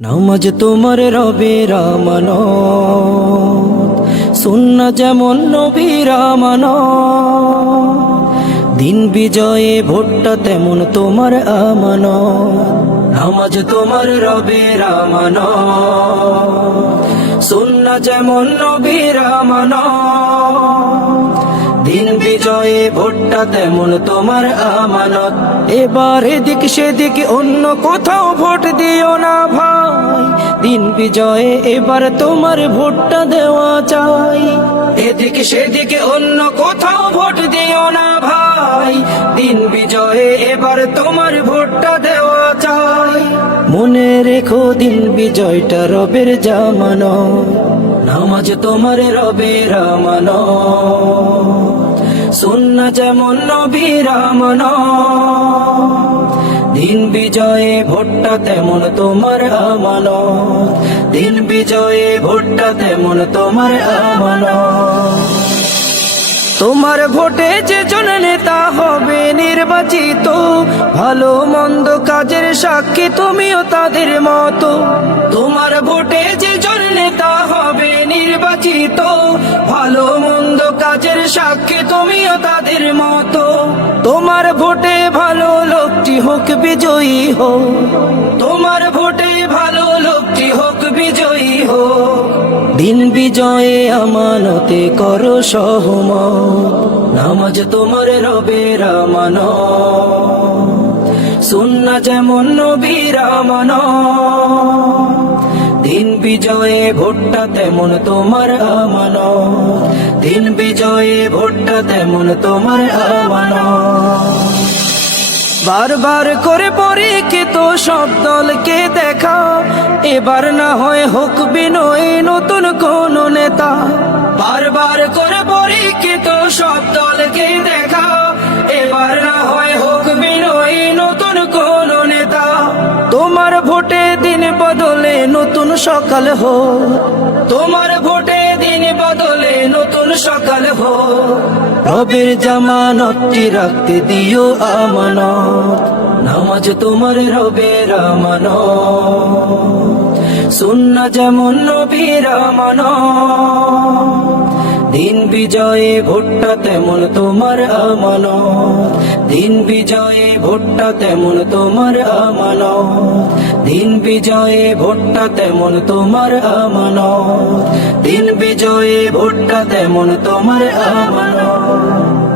নামাজ তোমার রবের আমানত, সুন্নাহ যেমন নবীর আমানত। দিন বিজয়ে ভোটটা তেমন তোমার আমানত। নামাজ তোমার রবের আমানত, সুন্নাহ যেমন নবীর আমানত। দিন বিজয়ে ভোটটা তেমন তোমার আমানত। এবার এদিক সেদিক অন্য কোথাও ভোট দিও না ভাই, দিন বিজয়ে এবার তোমার ভোটটা দেওয়া চাই। এদিক সেদিক অন্য কোথাও ভোট দিও না ভাই, দিন বিজয়ে এবার তোমার ভোটটা দেওয়া চাই। মনে রেখো দিন বিজয়টা রবের জামানত, নামাজ তোমার রবের আমানত, সুন্নাহ যেমন নবীর আমানত। দিন বিজয়ে ভোটটা তেমন তোমার আমানত, দিন বিজয়ে ভোটটা তেমন তোমার আমানত। তোমার ভোটে যে জন নেতা হবে নির্বাচিত, ভালো মন্দ কাজের সাক্ষী তুমিও তাদের মতো। তোমার ভোটে যে জন নেতা হবে নির্বাচিত, ভালো মন্দ কাজের সাক্ষী তুমিও তাদের মতো। তোমার ভোটে ভালো লোকটি হোক বিজয়ী হোক, তোমার ভোটে ভালো লোকটি হোক বিজয়ী হোক। দিন বিজয়ে আমানতে করো সহমত, নামাজ তোমার রবের আমানত, সুন্নাহ যেমন নবীর আমানত। দিন বিজয়ে ভোটটা তেমন তোমার আমানত, দিন বিজয়ে ভোটটা তেমন তোমার আমানত। বারবার করে পরীক্ষিত সব দলকে দেখা, এবার না হয় হোক বিনয়ী নতুন কোন নেতা। বারবার করে পরীক্ষিত সব দলকে দেখা, এবার না হয় হোক বিনয়ী নতুন কোন নেতা। তোমার ভোটে দিন বদলে নতুন সকাল হোক, তোমার ভোটে দিন বদলে নতুন সকাল হোক। রবের জামানতটি রাখতে দিও আমানত, নামাজ তোমার রবের আমানত, সুন্নাহ যেমন নবীর আমানত। দিন বিজয়ে ভোটটা তেমন তোমার আমানত, দিন বিজয়ে ভোটটা তেমন তোমার আমানত। দিন বিজয়ে ভোটটা তেমন তোমার আমানত, দিন বিজয়ে ভোটটা তেমন তোমার আমানত।